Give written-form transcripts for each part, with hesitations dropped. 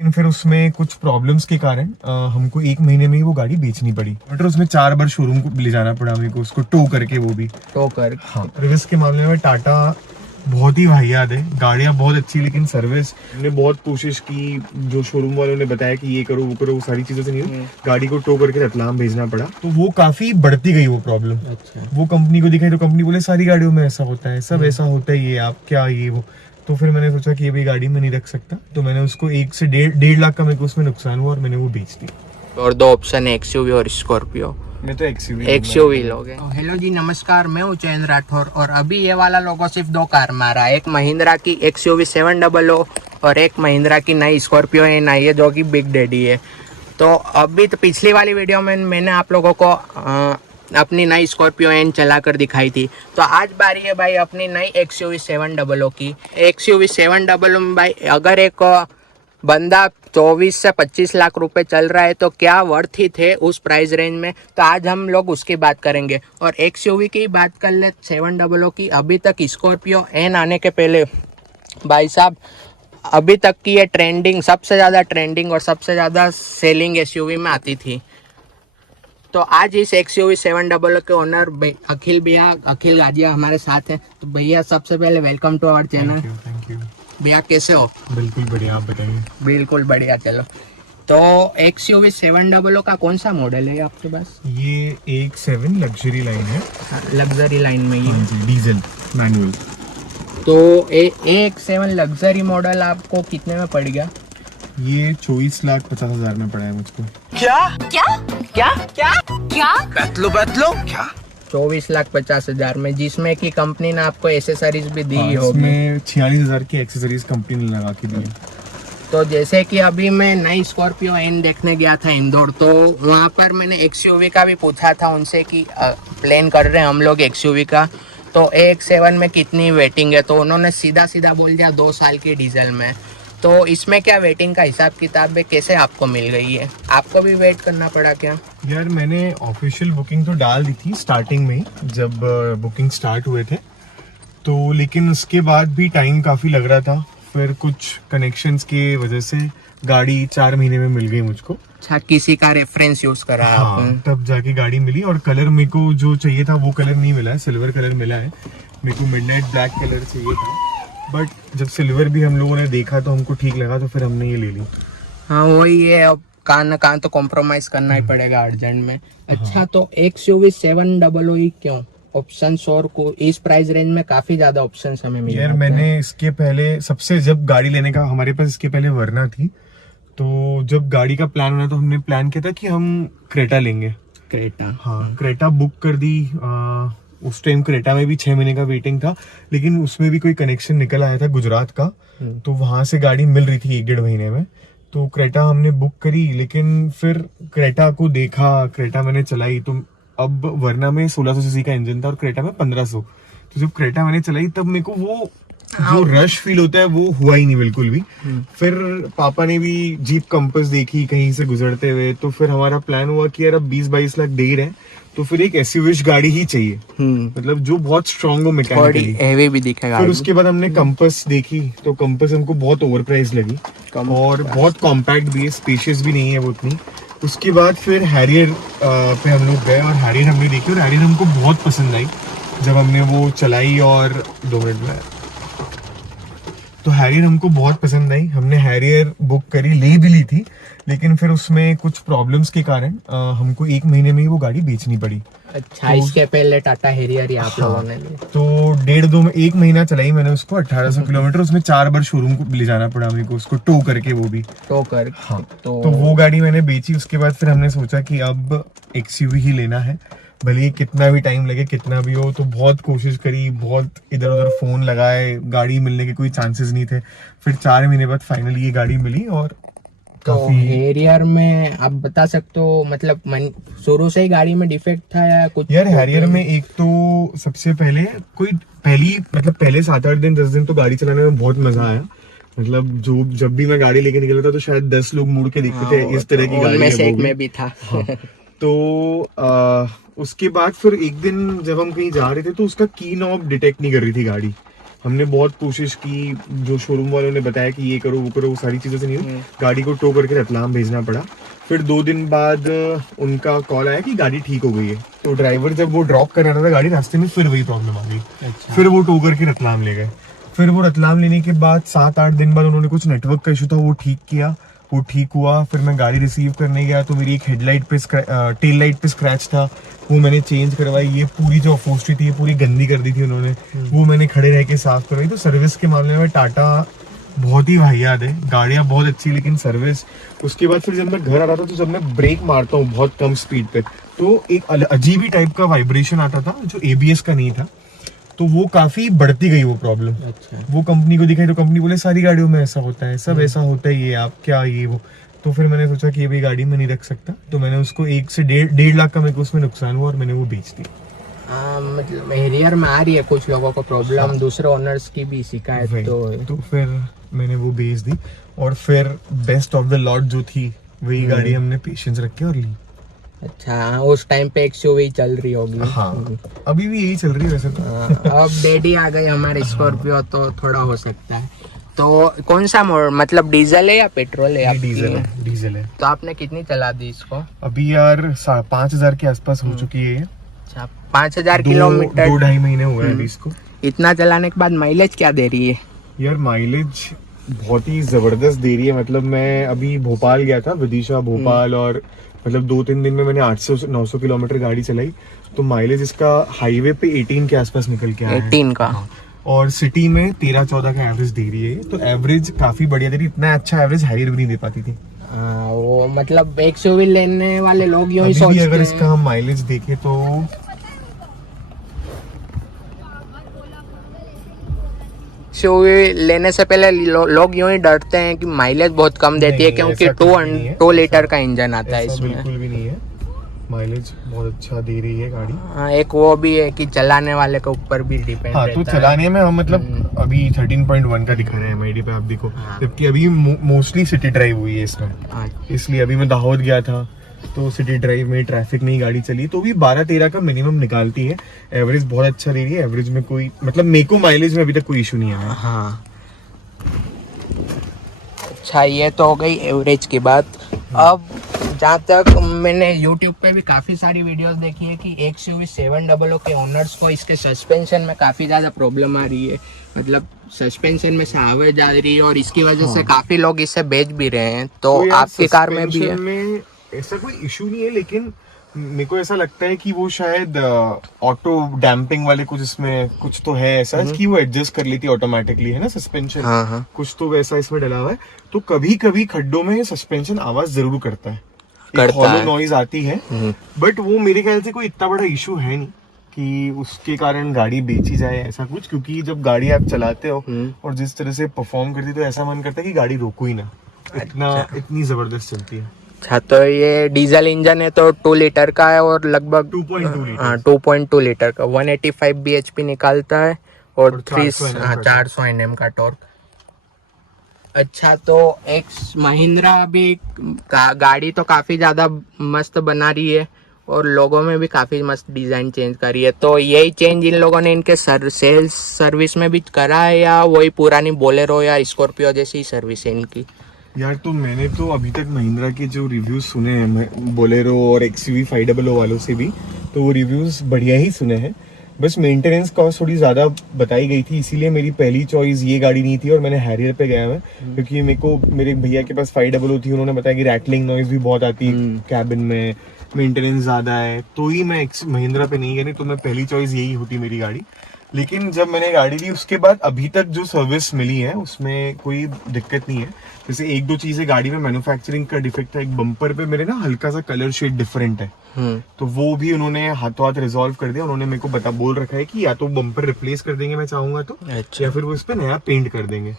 लेकिन फिर उसमें कुछ प्रॉब्लम्स के कारण हमको 1 महीने में ही वो गाड़ी बेचनी पड़ी। मतलब उसमें 4 बार शोरूम को ले जाना पड़ा मेरे को, उसको टो करके, वो भी टो कर। हाँ, सर्विस के मामले में टाटा बहुत ही वाहियात है। गाड़ियाँ बहुत अच्छी, लेकिन सर्विस हमने बहुत कोशिश की। जो शोरूम वालों ने बताया कि ये करो वो करो, वो सारी चीजों से नहीं हुई। गाड़ी को टो करके रतलाम भेजना पड़ा, तो वो काफी बढ़ती गई वो प्रॉब्लम। अच्छा। वो कंपनी को दिखाई तो कंपनी बोले सारी गाड़ियों में ऐसा होता है, सब ऐसा होता है, ये आप क्या ये वो। तो फिर मैंने सोचा कि ये भाई गाड़ी में नहीं रख सकता, तो मैंने उसको 1 से 1.5 लाख का मेरे को उसमें नुकसान हुआ और मैंने वो बेच दी। और दो ऑप्शन है, एक्सयूवी और स्कॉर्पियो। मैं तो एक्सयूवी लोगे। हेलो जी, नमस्कार, मैं हूं चैन राठौर और अभी ये वाला लोगो सिर्फ 2 कार में आ रहा है। एक महिंद्रा की एक्सयूवी 700 और एक महिंद्रा की नई स्कॉर्पियो है नई है, जो कि बिग डैडी है। तो अभी तो पिछली वाली वीडियो में मैंने आप लोगों को अपनी नई स्कॉर्पियो एन चला कर दिखाई थी। तो आज बारी है भाई अपनी नई एक्सयूवी 700 की। एक्सयूवी 700 में भाई अगर एक बंदा 24 से 25 लाख रुपए चल रहा है तो क्या वर्थ ही थे उस प्राइस रेंज में। तो आज हम लोग उसकी बात करेंगे। और एक्सयूवी की बात कर ले 700 की। अभी तक स्कॉर्पियो एन आने के पहले भाई साहब अभी तक की ये ट्रेंडिंग, सबसे ज़्यादा ट्रेंडिंग और सबसे ज़्यादा सेलिंग एसयूवी में आती थी। तो आज इस एक्सयूवी 700 के ओनर अखिल भैया, अखिल गाजिया हमारे साथ हैं। तो भैया सबसे पहले welcome to our channel. Thank you. भैया कैसे हो? बिल्कुल बढ़िया, आप बताइए। बिल्कुल बढ़िया। चलो, तो एक्सयूवी 700 का कौन सा मॉडल है आपके पास? ये एक 7 लग्जरी लाइन है। लग्जरी लाइन में ही। हाँ जी, डीजल मैनुअल। तो एक 7 लग्जरी मॉडल आपको कितने में पड़ गया? ये 24,50,000 में पड़ा है मुझको। क्या क्या क्या क्या क्या? बतलो क्या? 24,50,000 में, जिसमें कि कंपनी ने आपको एसेसरीज भी दी होगी। इसमें 46,000 की एक्सेसरीज कंपनी ने लगा के दी। तो जैसे कि अभी मैं नई स्कॉर्पियो एन देखने गया था इंदौर, तो वहाँ पर मैंने एक्सयूवी का भी पूछा था उनसे कि प्लान कर रहे हैं हम लोग एक्सयूवी का, तो एक 7 में कितनी वेटिंग है। तो उन्होंने सीधा सीधा बोल दिया 2 साल की डीजल में। तो इसमें क्या वेटिंग का हिसाब किताब है, कैसे आपको मिल गई है? आपको भी वेट करना पड़ा क्या? यार मैंने ऑफिशियल बुकिंग तो डाल दी थी स्टार्टिंग में ही, जब बुकिंग स्टार्ट हुए थे, तो लेकिन उसके बाद भी टाइम काफ़ी लग रहा था। फिर कुछ कनेक्शंस की वजह से गाड़ी 4 महीने में मिल गई मुझको। अच्छा, किसी का रेफरेंस यूज करा हाँ, आपने? तब जाके गाड़ी मिली। और कलर मेरे को जो चाहिए था वो कलर नहीं मिला है, सिल्वर कलर मिला है। मेरे को मिडनाइट ब्लैक कलर चाहिए था, बट जब सिल्वर भी हम लोगों ने देखा तो हमको ठीक लगा, तो फिर हमने ये ले ली। हाँ वही है, अब कहाँ न कहाँ तो कॉम्प्रोमाइज करना ही पड़ेगा अर्जेंट में। अच्छा, तो एक्सयूवी 700 क्यों? ऑप्शंस और को इस प्राइस रेंज में काफी ज्यादा ऑप्शंस हमें मिले। यार मैंने इसके पहले सबसे, जब गाड़ी लेने का हमारे पास इसके पहले वरना थी, तो जब गाड़ी का प्लान बना तो हमने प्लान किया था कि हम क्रेटा लेंगे। क्रेटा? हाँ, क्रेटा बुक कर दी। उस टाइम क्रेटा में भी 6 महीने का वेटिंग था, लेकिन उसमें भी कोई कनेक्शन निकल आया था गुजरात का, तो वहां से गाड़ी मिल रही थी 1-1.5 महीने में। तो क्रेटा हमने बुक करी, लेकिन फिर क्रेटा को देखा, क्रेटा मैंने चलाई, तो अब वरना में 1600 सीसी का इंजन था और क्रेटा में 1500। तो जब क्रेटा मैंने चलाई तब मेरे को वो जो रश फील होता है वो हुआ ही नहीं बिल्कुल भी। फिर पापा ने भी जीप कंपस देखी कहीं से गुजरते हुए, तो फिर हमारा प्लान हुआ कि यार अब 20-22 लाख दे ही रहे, तो फिर एक एसयूवी गाड़ी ही चाहिए, मतलब जो बहुत स्ट्रांग हो, मैकेनिकली हेवी भी दिखेगा। फिर उसके बाद हमने कंपस देखी, तो कंपस हमको बहुत ओवर प्राइस लगी और बहुत कॉम्पैक्ट भी है, स्पेशियस भी नहीं है वो उतनी। उसके बाद फिर हैरियर पे हम लोग गए और हैरियर हमने देखी, और हैरियर हमको बहुत पसंद आई जब हमने वो चलाई। और 2 मिनट में, तो हैरियर हमको बहुत पसंद आई, हमने हैरियर बुक करी, ले भी ली थी, लेकिन फिर उसमें कुछ प्रॉब्लम्स के कारण हमको 1 महीने में ही वो गाड़ी बेचनी पड़ी। अच्छा, इसके पहले टाटा हैरियर ही आप लोगों ने ली? तो 1.5 महीना चलाई मैंने उसको, 1800 किलोमीटर। उसमें 4 बार शोरूम को ले जाना पड़ा मेरे को, उसको टो करके, वो भी टो कर। हाँ, तो वो गाड़ी मैंने बेची। उसके बाद फिर हमने सोचा कि अब एक्सयूवी ही लेना है, भले ही कितना भी टाइम लगे, कितना भी हो। तो बहुत कोशिश करी, बहुत इधर उधर फोन लगाए, गाड़ी मिलने के कोई चांसेस नहीं थे। फिर 4 महीने बाद फाइनली ये गाड़ी मिली। और तो हैरियर में आप बता सकते हो, मतलब शुरू से ही गाड़ी में डिफेक्ट था या कुछ? यार हैरियर में एक तो सबसे पहले पहले 7-8 दिन 10 दिन तो गाड़ी चलाने में बहुत मजा आया। मतलब जब भी मैं गाड़ी लेके निकला था तो शायद 10 लोग मुड़ के देखते थे, इस तरह की गाड़ी है वो भी था। हाँ। तो उसके बाद फिर एक दिन जब हम कहीं जा रहे थे तो उसका की नॉब डिटेक्ट नहीं कर रही थी गाड़ी, हमने बहुत कोशिश की, जो शोरूम वालों ने बताया कि ये करो वो करो, वो सारी चीज़ों से नहीं हुई। गाड़ी को टो करके रतलाम भेजना पड़ा। फिर 2 दिन बाद उनका कॉल आया कि गाड़ी ठीक हो गई है। तो ड्राइवर जब वो ड्रॉप कर रहा था गाड़ी, रास्ते में फिर वही प्रॉब्लम आ गई। अच्छा। फिर वो टो करके रतलाम ले गए। फिर वो रतलाम लेने के बाद 7-8 दिन बाद उन्होंने कुछ नेटवर्क का इशू था, वो ठीक किया, वो ठीक हुआ। फिर मैं गाड़ी रिसीव करने गया तो मेरी एक हेडलाइट पे टेल लाइट पे स्क्रैच था, वो मैंने चेंज करवाई। ये पूरी जो अपहोल्स्ट्री थी ये पूरी गंदी कर दी थी उन्होंने, वो मैंने खड़े रह के साफ करवाई। तो सर्विस के मामले में टाटा बहुत ही वाहियात है। गाड़ियाँ बहुत अच्छी, लेकिन सर्विस। उसके बाद फिर जब मैं घर आ रहा था तो जब मैं ब्रेक मारता हूँ बहुत कम स्पीड पे, तो एक अजीब ही टाइप का वाइब्रेशन आता था जो ABS का नहीं था। तो वो काफी बढ़ती गई वो प्रॉब्लम। अच्छा। वो कंपनी को दिखाई तो कंपनी बोले सारी गाड़ियों में ऐसा होता है, सब ऐसा होता है, ये आप क्या ये वो। तो फिर मैंने सोचा कि ये भी गाड़ी में नहीं रख सकता, तो मैंने उसको 1 से 1.5 लाख का मेरे को उसमें नुकसान हुआ और मैंने वो बेच दी। मतलब एरियर में आ रही है कुछ लोगों को प्रॉब्लम, दूसरे ओनर्स की भी शिकायत तो फिर मैंने वो बेच दी। और फिर बेस्ट ऑफ द लॉट जो थी वही गाड़ी हमने पेशेंस रख के और ली। अच्छा, उस टाइम पे XUV चल रही होगी। हाँ, अभी भी यही चल रही है वैसे तो। अब डैडी आ गए हमारे स्कॉर्पियो, तो थोड़ा हो सकता है। तो कौन सा मतलब डीजल है या पेट्रोल है आपकी? डीजल है। तो आपने कितनी चला दी इसको? अभी यार 5,000 के आसपास हो चुकी है ये। अच्छा, 5,000 किलोमीटर। 2-2.5 महीने हुए हैं अभी इसको। इतना चलाने के बाद माइलेज क्या दे रही है? यार माइलेज बहुत ही जबरदस्त दे रही है। मतलब मैं अभी भोपाल गया था, विदिशा भोपाल, और मतलब 2-3 दिन में मैंने 800-900 किलोमीटर गाड़ी चलाई। तो माइलेज इसका हाईवे पे 18 के आसपास निकल के आया है। 18 का। और सिटी में 13-14 का एवरेज दे रही है। तो एवरेज काफी बढ़िया दे रही है। इतना अच्छा एवरेज हाईवे भी नहीं दे पाती थी। वो मतलब XUV लेने वाले लोग यूं ही अभी सोचते भी अगर हैं। इसका हम माइलेज देखें तो XUV लेने से पहले लोग यूं ही डरते हैं कि माइलेज बहुत कम देती है, नहीं, क्योंकि ऐसा कुछ नहीं है। 2 लीटर का इंजन आता है ऐसा इसमें। बिल्कुल भी नहीं है। माइलेज बहुत अच्छा दे रही है गाड़ी। हाँ, एक वो भी है कि चलाने वाले के ऊपर भी डिपेंड हाँ, तो रहता है। चलाने में हम मतलब अभी 13.1 का दिखा रहे हैं MID पे, आप देखो। हाँ। जबकि अभी मोस्टली सिटी ड्राइव हुई है इसमें। हाँ। इसलिए अभी मैं दाहोद गया था तो सिटी ड्राइव में ट्रैफिक में ही गाड़ी चली, तो भी 12-13 का मिनिमम निकालती है। एवरेज बहुत अच्छा दे रही है। एवरेज में कोई मतलब मेरे को माइलेज में अभी तक कोई इशू नहीं आया। हाँ। अच्छा, ये तो हो गई एवरेज की बात। अब जहाँ तक मैंने YouTube पे भी काफ़ी सारी वीडियोस देखी है कि XUV 700 के ओनर्स को इसके सस्पेंशन में काफ़ी ज़्यादा प्रॉब्लम आ रही है। मतलब सस्पेंशन में से हवा जा रही है और इसकी वजह से काफ़ी लोग इसे बेच भी रहे हैं। तो यार आपकी कार में भी है? suspension में ऐसा कोई इशू नहीं है, लेकिन मेरे को ऐसा लगता है कि वो शायद ऑटो डैम्पिंग वाले कुछ इसमें कुछ तो है ऐसा कि वो एडजस्ट कर लेती है ऑटोमेटिकली, है ना सस्पेंशन। हाँ, हाँ। कुछ तो वैसा इसमें डला हुआ है। तो कभी कभी खड्डों में सस्पेंशन आवाज जरूर करता है, हॉलो नॉइज आती है। बट वो मेरे ख्याल से कोई इतना बड़ा इशू है नहीं कि उसके कारण गाड़ी बेची जाए ऐसा कुछ, क्योंकि जब गाड़ी आप चलाते हो और जिस तरह से परफॉर्म करती है तो ऐसा मन करता है कि गाड़ी रोको ही ना, इतनी जबरदस्त चलती है। अच्छा, तो ये डीजल इंजन है तो 2 लीटर का है और लगभग 2.2 लीटर। हाँ, 2.2 लीटर का 185 bhp निकालता है और 400 Nm का टॉर्क। अच्छा, तो एक महिंद्रा अभी गाड़ी तो काफी ज्यादा मस्त बना रही है और लोगों में भी काफी मस्त डिजाइन चेंज करी है। तो यही चेंज इन लोगों ने इनके सेल्स सर्विस में भी करा है या वही पुरानी बोलेरो या स्कॉर्पियो जैसी सर्विस है इनकी? यार, तो मैंने तो अभी तक महिंद्रा के जो रिव्यूज सुने हैं बोलेरो और XUV 500 वालों से भी, तो वो रिव्यूज बढ़िया ही सुने हैं। बस मेंटेनेंस कॉस्ट थोड़ी ज्यादा बताई गई थी, इसीलिए मेरी पहली चॉइस ये गाड़ी नहीं थी और मैंने हैरियर पे गया मैं, क्योंकि मेरे को मेरे भैया के पास 500 थी, उन्होंने बताया कि रैटलिंग नॉइज भी बहुत आती है कैबिन में, मेंटेनेंस ज्यादा है, तो ही मैं महिंद्रा पे नहीं गया, नहीं तो मैं पहली चॉइस यही होती मेरी गाड़ी। लेकिन जब मैंने गाड़ी ली उसके बाद अभी तक जो सर्विस मिली है उसमें कोई दिक्कत नहीं है। जैसे 1-2 चीजें गाड़ी में मैन्युफैक्चरिंग का डिफेक्ट है, एक बम्पर पे मेरे ना हल्का सा कलर शेड डिफरेंट है, तो वो भी उन्होंने हाथों हाथ रिजॉल्व कर दिया। उन्होंने मेरे को बोल रखा है कि या तो बम्पर रिप्लेस कर देंगे मैं चाहूंगा तो, या फिर वो इस पे नया पेंट कर देंगे।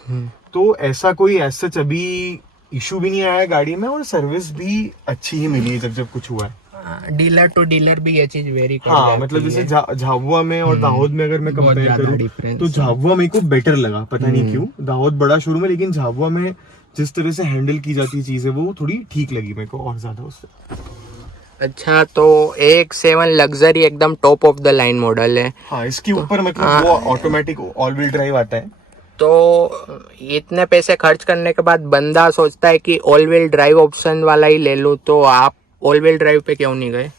तो ऐसा कोई ऐसा अभी इशू भी नहीं आया गाड़ी में और सर्विस भी अच्छी ही मिली है जब कुछ हुआ है। डीलर टू डीलर भी ये चीज वेरी कर हाँ, मतलब जैसे झाबुआ में और दाहोद में अगर मैं कंपेयर करूँ तो झाबुआ मेरे को बेटर लगा, पता नहीं क्यों। दाहोद बड़ा शोरूम है लेकिन झाबुआ में जिस तरह से हैंडल की जाती चीज है वो थोड़ी ठीक लगी मेरे को और ज्यादा उससे। अच्छा, तो AX7 लग्जरी एकदम top of the line model है। हाँ, इसके ऊपर मतलब वो ऑटोमेटिक ऑल व्हील ड्राइव आता है। तो इतने पैसे खर्च करने के बाद बंदा सोचता है कि ऑल व्हील ड्राइव ऑप्शन वाला ही ले लूं, तो आप ऑल व्हील ड्राइव पे क्यों नहीं गए?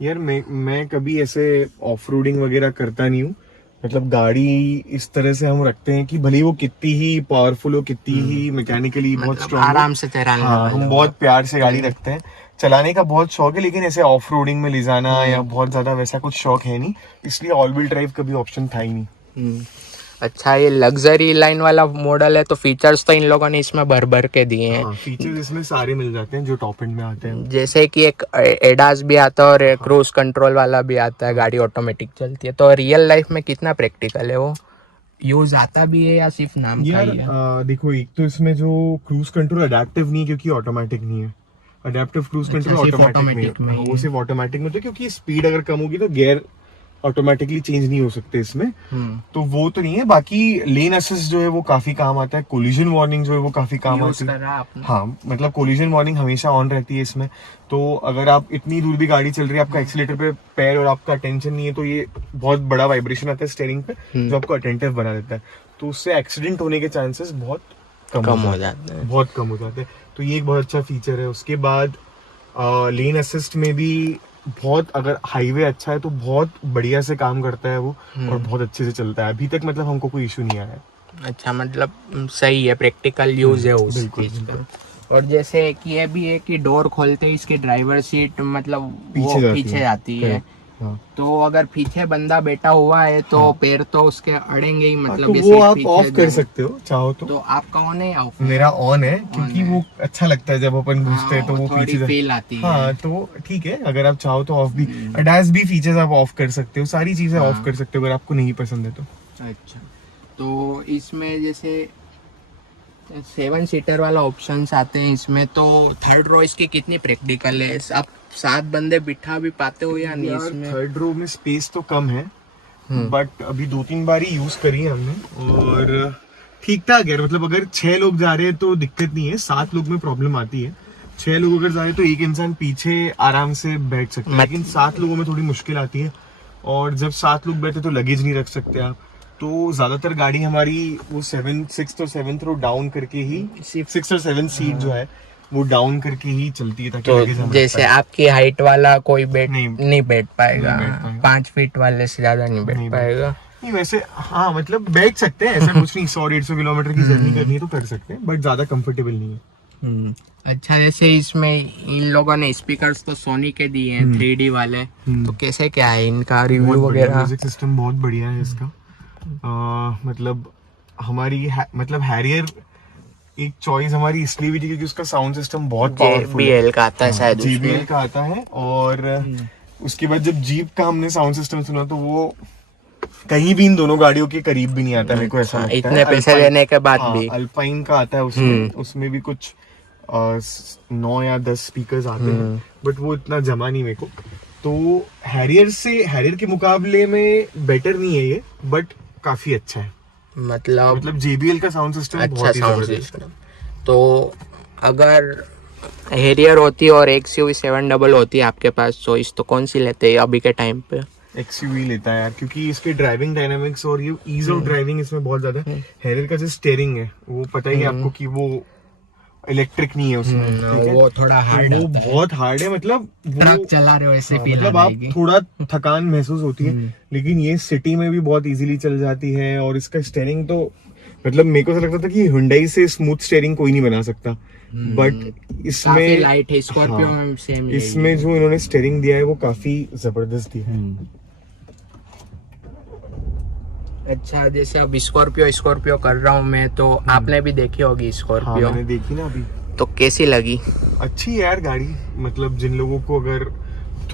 यार मैं कभी ऐसे ऑफ रोडिंग वगैरह करता नहीं हूँ। मतलब गाड़ी इस तरह से हम रखते हैं कि भले ही वो कितनी ही पावरफुल हो, कितनी ही मैकेनिकली बहुत मतलब स्ट्रांग आराम से चलाने हाँ, वाले हम हो। बहुत प्यार से गाड़ी रखते हैं। चलाने का बहुत शौक है, लेकिन ऐसे ऑफ रोडिंग में ले जाना या बहुत ज्यादा वैसा कुछ शौक है नहीं, इसलिए ऑल व्हील ड्राइव कभी ऑप्शन था ही नहीं। हम्म। अच्छा, ये लग्जरी लाइन वाला मॉडल है, तो फीचर्स तो इन लोगों ने इसमें भर भर के दिए हैं। हाँ, फीचर्स इसमें सारे मिल जाते हैं जो टॉप एंड में आते हैं। जैसे कि एक एडास भी आता है और एक क्रूज कंट्रोल वाला भी आता है, गाड़ी ऑटोमेटिक चलती है। तो रियल लाइफ में कितना प्रैक्टिकल है वो? यूज आता भी है या सिर्फ नाम का यार ही है? देखो, एक तो इसमें जो क्रूज कंट्रोल अडेप्टिव नहीं है क्योंकि ऑटोमेटिक नहीं है। अडेप्टिव क्रूज कंट्रोल सिर्फ ऑटोमेटिक automatic में ही वो है। सिर्फ ऑटोमेटिक में, तो क्योंकि स्पीड अगर कम होगी तो गियर ऑटोमेटिकली चेंज नहीं हो सकते इसमें, तो वो तो नहीं है। बाकी लेन असिस्ट जो है वो काफी काम आता है, कोलिजन वार्निंग जो है वो काफी काम यूज आती है। करा आपने? हाँ, मतलब कोलिजन वार्निंग हमेशा ऑन रहती है इसमें। तो अगर आप इतनी दूर भी गाड़ी चल रही है, आपका एक्सीलेटर पे पैर और आपका अटेंशन नहीं है, तो ये बहुत बड़ा वाइब्रेशन आता है स्टीयरिंग पे जो आपको अटेंटिव बना देता है, तो उससे एक्सीडेंट होने के चांसेस बहुत कम हो जाते हैं। बहुत कम हो जाते हैं। तो ये एक बहुत अच्छा फीचर है। उसके बाद लेन असिस्ट में भी बहुत, अगर हाईवे अच्छा है तो बहुत बढ़िया से काम करता है वो, और बहुत अच्छे से चलता है। अभी तक मतलब हमको कोई इशू नहीं आया है। अच्छा, मतलब सही है, प्रैक्टिकल यूज है उस बिल्कुल, चीज बिल्कुल। का। और जैसे कि ये भी है कि डोर खोलते ही इसकी ड्राइवर सीट मतलब वो पीछे जाती है। हाँ। तो अगर पीछे बंदा बैठा हुआ है तो पैर तो उसके अड़ेंगे ही, मतलब तो ये वो सीट आप पीछे ऑफ कर जाए। सकते हो चाहो तो। तो आपका ऑन है या ऑफ? मेरा ऑन है क्योंकि on है। वो अच्छा लगता है जब अपन घुसते हैं तो वो थोड़ी पीछे फील आती है। हाँ, तो ठीक है। अगर आप चाहो तो ऑफ भी, अडैस भी फीचर्स आप ऑफ कर सकते हो, सारी चीजें ऑफ कर सकते हो अगर आपको नहीं पसंद है तो। अच्छा, तो इसमें जैसे 7 सीटर वाला ऑप्शंस आते हैं इसमें, तो थर्ड रो इसकी कितनी प्रैक्टिकल है? आप 7 बंदे बिठा भी पाते हो या नहीं इसमें? थर्ड रो में स्पेस तो कम है, बट अभी 2-3 बार ही यूज करी है हमने और ठीक ठाक है। मतलब अगर 6 लोग जा रहे हैं तो दिक्कत नहीं है, 7 लोग में प्रॉब्लम आती है। 6 लोग अगर जा रहे हैं तो एक इंसान पीछे आराम से बैठ सकता है, लेकिन 7 लोगों में थोड़ी मुश्किल आती है। और जब 7 लोग बैठे तो लगेज नहीं रख सकते आप, तो ज्यादातर गाड़ी हमारी वो 6th और 7th रो डाउन करके ही, 6 और 7 सीट जो है वो डाउन करके ही चलती है, ताकि तो लगेज हम रख जैसे पाएं। आपकी हाइट वाला कोई नहीं नहीं बैठ पाएगा, नहीं बैठ पाएगा। 5 फीट वाले से ज्यादा नहीं बैठ नहीं पाएगा। नहीं, वैसे हाँ, मतलब बैठ सकते हैं, ऐसा कुछ नहीं। 100-150 किलोमीटर की जर्नी करनी है तो कर सकते हैं, बट ज्यादा कंफर्टेबल नहीं है। अच्छा, जैसे इसमें इन लोगों ने स्पीकर्स तो सोनी के दिए हैं 3D वाले, तो कैसे क्या है इनका रिव्यू वगैरह? म्यूजिक सिस्टम बहुत बढ़िया है इसका। मतलब हमारी मतलब हैरियर एक चॉइस हमारी इसलिए भी थी क्योंकि उसका साउंड सिस्टम बहुत पावरफुल है। JBL का आता है शायद JBL उसमें। का आता है। और उसके बाद जब जीप का हमने साउंड सिस्टम सुना तो वो कहीं भी इन दोनों गाड़ियों के करीब भी नहीं आता, मेरे को ऐसा लगता है। इतने पैसे अल्पाइन- लेने के बाद हाँ, भी। अल्पाइन का आता है उसमें भी कुछ 9 या 10 स्पीकर्स आते हैं, बट वो इतना जमा नहीं मेरे को। तो हैरियर के मुकाबले में बेटर नहीं है ये, बट काफी अच्छा है। मतलब JBL का साउंड सिस्टम अच्छा बहुत ही साउंड जबरदस्त है। सिस्टम। तो अगर हैरियर होती और XUV 700 होती आपके पास चॉइस, तो कौन सी लेते हैं अभी के टाइम पे? XUV लेता है यार, क्योंकि इसके ड्राइविंग डायनामिक्स और ये ईज ऑफ ड्राइविंग इसमें बहुत ज्यादा है। हैरियर का जो स्टीयरिंग है वो पता ही है आपको कि वो इलेक्ट्रिक नहीं है उसमें, ठीक है? वो थोड़ा हार्ड वो आता है। बहुत हार्ड है। मतलब वो ट्रक चला रहे हो ऐसे हाँ, फील मतलब आप थोड़ा थकान महसूस होती है, लेकिन ये सिटी में भी बहुत इजीली चल जाती है। और इसका स्टीयरिंग तो मतलब मेरे को ऐसा लगता था कि Hyundai से स्मूथ स्टीयरिंग कोई नहीं बना सकता, बट इसमें लाइट है। स्कॉर्पियो हाँ, में सेम इसमें जो इन्होंने स्टीयरिंग दिया है वो काफी जबरदस्त दिया है। अच्छा, जैसे अब स्कॉर्पियो कर रहा हूँ मैं, तो आपने भी देखी होगी हाँ, स्कॉर्पियो, मैंने देखी ना अभी। तो कैसी लगी? अच्छी है यार गाड़ी। मतलब जिन लोगों को अगर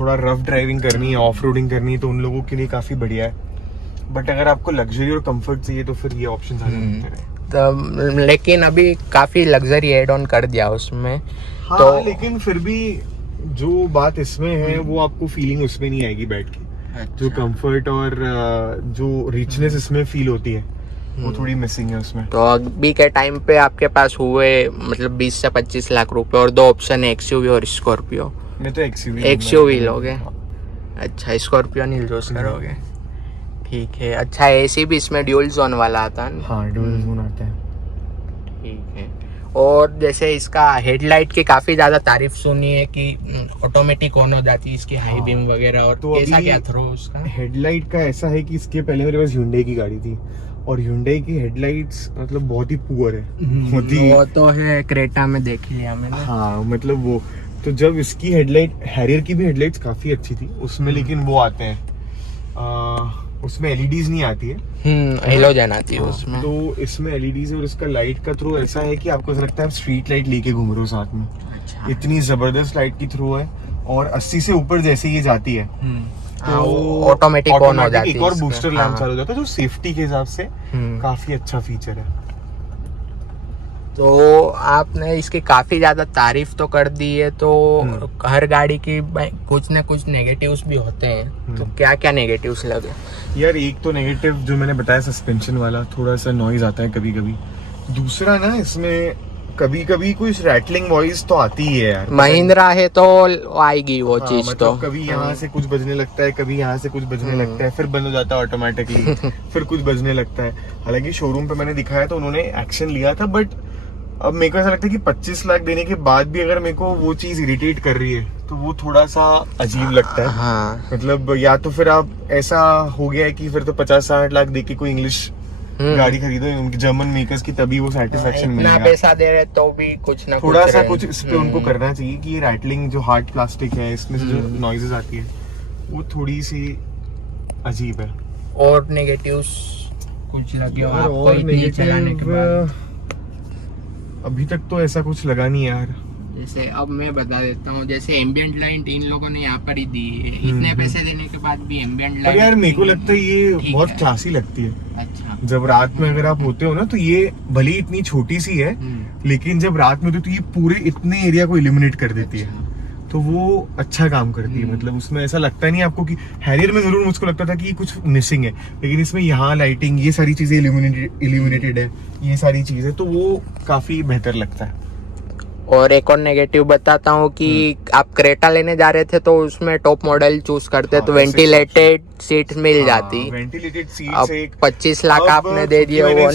थोड़ा रफ ड्राइविंग करनी है, ऑफ रोडिंग करनी है, तो उन लोगों के लिए काफी बढ़िया है। बट अगर आपको लग्जरी और कंफर्ट चाहिए तो फिर ये ऑप्शन आ जाते हैं। तो लेकिन अभी काफी लग्जरी एड ऑन कर दिया उसमें। हाँ, तो लेकिन फिर भी जो बात इसमें है वो आपको फीलिंग उसमें नहीं आएगी बैठ के। जो कंफर्ट और जो रिचनेस इसमें फील होती है वो थोड़ी मिसिंग है उसमें। तो अभी के टाइम पे आपके पास हुए मतलब 20 से 25 लाख रुपए और 2 ऑप्शन है, XUV और स्कॉर्पियो, मैं तो एक्सयूवी एक्सयूवी लोगे? अच्छा, स्कॉर्पियो नहीं चूज करोगे? ठीक है। अच्छा, एसी भी इसमें ड्यूल जोन वाला आता है ना? हाँ, ड्यूल जोन आता है। ठीक है। और जैसे इसका हेडलाइट की काफी ज्यादा तारीफ सुनी है कि ऑटोमेटिक ऑन हो जाती है इसकी हाई बीम वगैरह, और तो ऐसा अभी क्या थ्रो उसका? हेडलाइट का ऐसा है कि इसके पहले मेरे पास Hyundai की गाड़ी थी, और Hyundai की हेडलाइट्स मतलब बहुत ही पुअर है, बहुत ही। वो तो है, क्रेटा में देख लिया मैंने। हाँ, मतलब वो तो जब इसकी हेडलाइट, हैरियर की भी हेडलाइट्स काफी अच्छी थी उसमें, लेकिन वो आते हैं उसमें एलईडीज नहीं आती है, हेलोजन आती है उसमें। तो इसमें एलईडीज है, और इसका लाइट का थ्रो ऐसा है कि आपको ऐसा लगता है आप स्ट्रीट लाइट लेके घूम रहे हो साथ में। अच्छा। इतनी जबरदस्त लाइट की थ्रो है, और 80 से ऊपर जैसे ये जाती है तो ऑटोमेटिक ऑन हो जाती है। एक और इसमें। बूस्टर लैंप हाँ। चालू हो जाता है, जो सेफ्टी के हिसाब से काफी अच्छा फीचर है। तो आपने इसकी काफी ज्यादा तारीफ तो कर दी है, तो हर गाड़ी की कुछ ना कुछ नेगेटिव्स भी होते हैं, तो क्या क्या नेगेटिव्स लगे? यार, एक तो नेगेटिव जो मैंने बताया, सस्पेंशन वाला थोड़ा सा नॉइज आता है कभी कभी। दूसरा ना, इसमें कभी कभी कुछ रैटलिंग वॉइस तो आती ही है यार। महिंद्रा है तो आएगी वो चीज। मतलब तो कभी यहाँ से कुछ बजने लगता है, कभी यहाँ से कुछ बजने लगता है, फिर बंद हो जाता है ऑटोमेटिकली, फिर कुछ बजने लगता है। हालांकि शोरूम पे मैंने दिखाया तो उन्होंने एक्शन लिया था, बट अब मेरे को ऐसा लगता है कि 25 लाख देने के बाद भी अगर मेरे को वो चीज इरिटेट कर रही है तो वो थोड़ा सा अजीब लगता है। हाँ। मतलब या तो फिर आप, ऐसा हो गया है कि फिर तो 50-60 लाख दे के कोई इंग्लिश गाड़ी खरीदो उनकी, जर्मन मेकर्स की, तभी वो सेटिस्फेक्शन इतना मिलेगा। पैसा दे रहे तो भी कुछ ना थोड़ा कुछ सा रहे। कुछ इस पे उनको करना चाहिए कि ये रैटलिंग जो हार्ड प्लास्टिक है, इसमें से जो नॉइजेस आती है वो थोड़ी सी अजीब है। और नेगेटिव्स कुछ लगे हो आपको और इतनी चलाने के बाद? अभी तक तो ऐसा कुछ लगा नहीं यार। जैसे अब मैं बता देता हूँ, जैसे एम्बियंट लाइट इन लोगों ने यहाँ पर ही दी है, इतने पैसे देने के बाद भी एम्बियंट पर लाइट। यार मेरे को लगता है ये ठीक बहुत है। क्लासी लगती है। अच्छा। जब रात में अगर आप होते हो ना, तो ये भले ही इतनी छोटी सी है, लेकिन जब रात में होती है तो ये पूरे इतने एरिया को इल्यूमिनेट कर देती है, तो वो अच्छा काम करती है। मतलब उसमें ऐसा लगता नहीं आपको कि, हैरियर में जरूर मुझको लगता था कि कुछ मिसिंग है, लेकिन इसमें यहाँ लाइटिंग, ये सारी चीजें इल्यूमिनेटेड है, ये सारी चीजें, तो वो काफी बेहतर लगता है। और एक और नेगेटिव बताता हूँ कि आप क्रेटा लेने जा रहे थे तो उसमें टॉप मॉडल चूज करते तो वेंटिलेटेड सीट मिल जाती। वेंटिलेटेड अब सीट्स 25 लाख आपने दे दिए, वो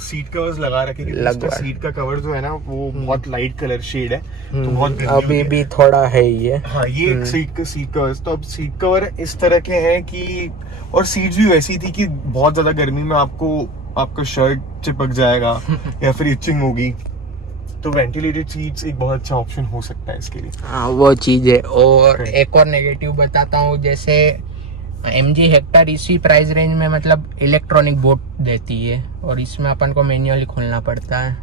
सीट कवर्स लगा रखे, क्योंकि उसका सीट का कवर जो है ना वो बहुत लाइट कलर शेड है, तो बहुत गर्मी अभी होती है। भी थोड़ा है ये। हाँ, ये सीट कवर्स, तो अब सीट कवर इस तरह के हैं कि, और सीट्स भी वैसी थी कि बहुत ज्यादा गर्मी में आपका शर्ट चिपक जाएगा या फिर इचिंग होगी, तो वेंटिलेटेड सीट्स एक बहुत अच्छा ऑप्शन हो सकता है इसके लिए। हाँ, वो चीज है। और एक और नेगेटिव बताता हूँ, जैसे MG हेक्टर इसी प्राइस रेंज में मतलब इलेक्ट्रॉनिक बोर्ड देती है, और इसमें अपन को मैन्युअली खोलना पड़ता है।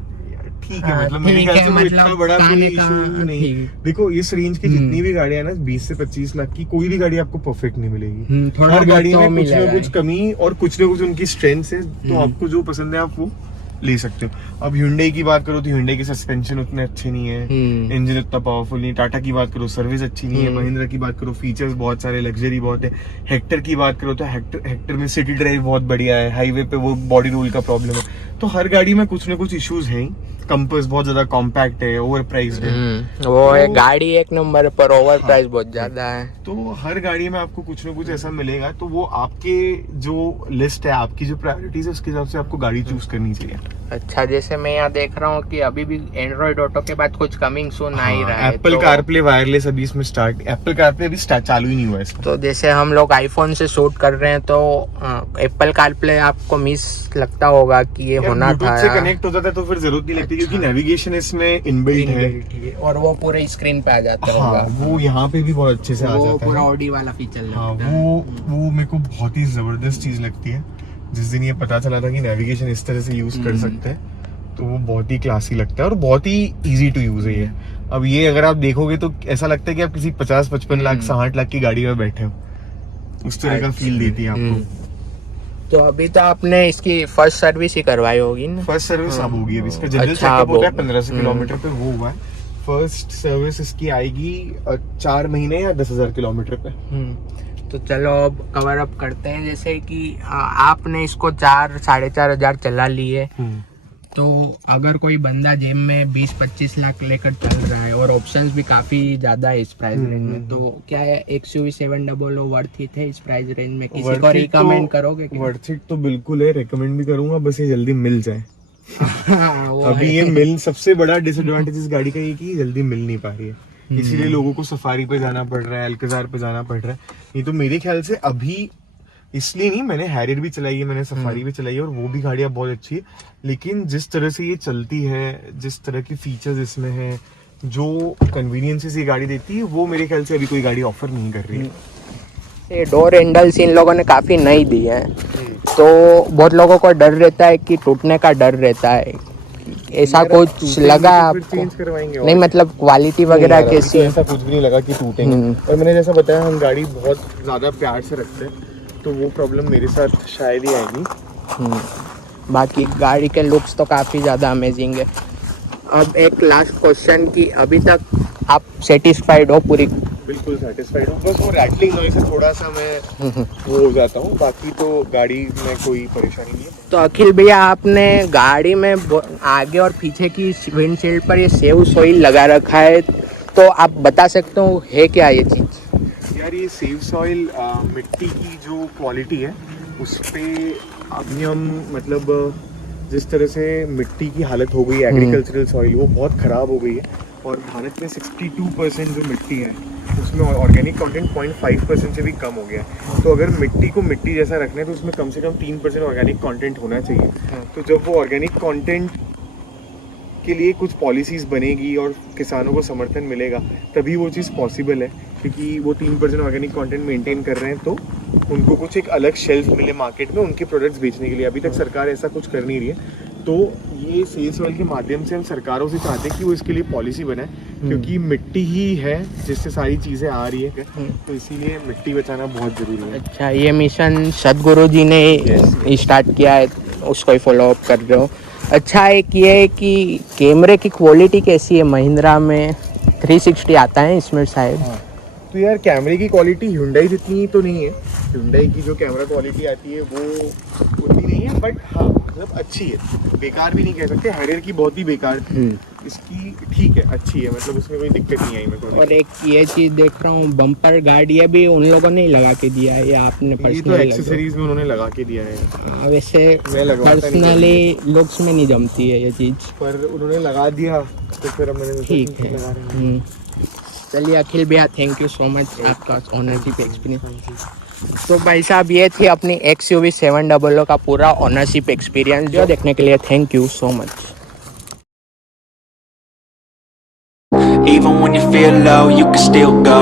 ठीक है, मतलब मेरे ख्याल से वो इतना बड़ा कोई इशू नहीं। देखो, इस रेंज की जितनी भी गाड़ियां ना, 20 से 25 लाख की, कोई भी गाड़ी आपको परफेक्ट नहीं मिलेगी। हर गाड़ी में कुछ ना कुछ कमी और कुछ ना कुछ उनकी स्ट्रेंथ है, तो आपको जो पसंद है आप वो ले सकते हो। अब Hyundai की बात करो तो Hyundai के सस्पेंशन उतने अच्छे नहीं है, इंजन उतना पावरफुल नहीं। टाटा की बात करो, सर्विस अच्छी नहीं है। महिंद्रा की बात करो, फीचर्स बहुत सारे, लग्जरी बहुत है। हेक्टर की बात करो तो हेक्टर में सिटी ड्राइव बहुत बढ़िया है, हाईवे पे वो बॉडी रोल का प्रॉब्लम है। तो हर गाड़ी में कुछ ना कुछ इश्यूज हैं। कंपास बहुत ज्यादा कॉम्पैक्ट है, ओवर प्राइस्ड है, वो है गाड़ी एक नंबर पर, ओवर प्राइस बहुत ज्यादा है। तो हर गाड़ी में आपको कुछ ना कुछ ऐसा मिलेगा, तो वो आपके जो लिस्ट है, आपकी जो प्रायोरिटीज है, उसके हिसाब से आपको गाड़ी चूज करनी चाहिए। अच्छा, जैसे मैं यहाँ देख रहा हूँ कि अभी भी एंड्रॉइड ऑटो के बाद कुछ कमिंग सून आ ही रहा है। एप्पल कारप्ले वायरलेस अभी इसमें स्टार्ट, एप्पल कारप्ले अभी चालू ही नहीं हुआ है। तो जैसे हम लोग आईफोन से शूट कर रहे हैं तो एप्पल कारप्ले आपको मिस लगता होगा कि ये होना था, से कनेक्ट हो जाता है तो फिर जरूरत नहीं लगती, क्योंकि नेविगेशन इसमें इनबिल्ट है, और वो पूरे स्क्रीन पे आ जाता है। हाँ, वो यहाँ पे भी बहुत अच्छे से आ जाता है, पूरा ऑडी वाला फीचर। हाँ, वो मेरे को बहुत ही जबरदस्त चीज लगती है। जिस दिन ये पता चला था कि नेविगेशन इस तरह से यूज कर सकते हैं, तो वो बहुत ही क्लासी लगता है और बहुत ही इजी टू यूज है ये। अब ये अगर आप देखोगे तो ऐसा लगता है कि आप किसी 50-55 लाख 60 लाख की गाड़ी में बैठे हो, उस तरह का फील देती है आपको। तो अभी तो आपने इसकी फर्स्ट सर्विस ही करवाई होगी ना? फर्स्ट सर्विस अब होगी, अभी इसका जनरल चेकअप होता है 1500 किलोमीटर पे, वो हुआ है। फर्स्ट सर्विस इसकी आएगी 4 महीने या 10,000 किलोमीटर पे। तो चलो अब कवर अप करते हैं। जैसे कि आपने इसको 4-4.5 हजार चला लिए, तो अगर कोई बंदा जेब में 20-25 लाख लेकर चल रहा है और ऑप्शंस भी काफी ज्यादा है इस प्राइस रेंज में। तो क्या है XUV 700 वर्थ इट है इस प्राइस रेंज में? किसी को रिकमेंड करोगे क्या? वर्थ इट तो बिल्कुल है, रिकमेंड भी करूंगा, बस ये जल्दी मिल जाए। वो अभी है। ये मिल, सबसे बड़ा डिसएडवांटेज इस गाड़ी का ये कि जल्दी मिल नहीं पा रही है, इसीलिए लोगों को सफारी पे जाना पड़ रहा है, अल्कजार पे जाना पड़ रहा है। नहीं तो मेरे ख्याल से अभी, इसलिए नहीं, मैंने हैरियर भी चलाई है, मैंने सफारी भी चलाई है, और वो भी गाड़ियां बहुत अच्छी है, लेकिन जिस तरह से ये चलती है, जिस तरह की फीचर्स इसमें है, जो कन्वीनियंसेस ये गाड़ी देती है, वो मेरे ख्याल से अभी कोई गाड़ी ऑफर नहीं कर रही है। ये डोर हैंडल्स इन लोगों ने काफी नई दी है, तो बहुत लोगों को डर रहता है कि टूटने का डर रहता है, ऐसा कुछ लगा आपको? चेंज करवाएंगे। नहीं मतलब क्वालिटी वगैरह कैसी है? ऐसा कुछ भी नहीं लगा कि टूटेंगे, और मैंने जैसा बताया, हम गाड़ी बहुत ज्यादा प्यार से रखते हैं, तो वो प्रॉब्लम मेरे साथ शायद ही आएगी। बाकी गाड़ी के लुक्स तो काफ़ी ज़्यादा अमेजिंग है। अब एक लास्ट क्वेश्चन कि अभी तक आप सेटिस्फाइड हो पूरी? बिल्कुल सेटिस्फाइड हूँ, बस वो रैटलिंग नॉइज से थोड़ा सा मैं वो हो जाता हूँ, बाकी तो गाड़ी में कोई परेशानी नहीं है। तो अखिल भैया, आपने गाड़ी में आगे और पीछे की विंडशील्ड पर ये सेव सॉइल लगा रखा है, तो आप बता सकते हो है क्या ये चीज़? यार ये सेव सॉइल मिट्टी की जो क्वालिटी है उस पे अभी हम, मतलब जिस तरह से मिट्टी की हालत हो गई है, एग्रीकल्चरल सॉइल वो बहुत ख़राब हो गई है, और भारत में 62% जो मिट्टी है उसमें ऑर्गेनिक कंटेंट 0.5% से भी कम हो गया है। तो अगर मिट्टी को मिट्टी जैसा रखना है तो उसमें कम से कम 3% ऑर्गेनिक कंटेंट होना चाहिए। तो जब वो ऑर्गेनिक कंटेंट के लिए कुछ पॉलिसीज़ बनेगी और किसानों को समर्थन मिलेगा, तभी वो चीज़ पॉसिबल है, क्योंकि वो 3% ऑर्गेनिक कंटेंट मेंटेन कर रहे हैं, तो उनको कुछ एक अलग शेल्फ मिले मार्केट में उनके प्रोडक्ट्स बेचने के लिए। अभी तक सरकार ऐसा कुछ कर नहीं रही है, तो ये सेव सॉइल के माध्यम से हम सरकारों से चाहते हैं कि वो इसके लिए पॉलिसी बनाए, क्योंकि मिट्टी ही है जिससे सारी चीज़ें आ रही है, तो इसीलिए मिट्टी बचाना बहुत ज़रूरी है। अच्छा, ये मिशन सदगुरु जी ने स्टार्ट किया है, उसको ही फॉलो अप कर रहे हो। अच्छा, एक ये है कि कैमरे की क्वालिटी कैसी है? महिंद्रा में 360 आता है इसमें शायद। तो यार कैमरे की क्वालिटी Hyundai जितनी तो नहीं है, Hyundai की जो कैमरा क्वालिटी आती है वो उतनी नहीं है, बट हाँ मतलब अच्छी है, बेकार भी नहीं कह सकते। हैरियर की बहुत ही बेकार थी, इसकी ठीक है, अच्छी है, मतलब उसमें कोई दिक्कत नहीं आई मेरे को। और एक ये चीज देख रहा हूँ, बम्पर गार्ड ये भी उन लोगों ने ही लगा के दिया है या आपने ये तो पर्सनली? एक्सेसरीज में उन्होंने लगा के दिया है, वैसे मैं लगवाता नहीं पर्सनली लुक्स में नहीं जमती है ये चीज, पर उन्होंने लगा दिया तो फिर मैंने सोचा ठीक कि है। लगा रहे हैं। चलिए अखिल भैया, थैंक यू सो मच आपका ओनरशिप एक्सपीरियंस। तो भाई साहब, ये थी अपनी XUV 700 का पूरा ओनरशिप एक्सपीरियंस। जो देखने के लिए thank you so much. Even when you feel low, you can still go.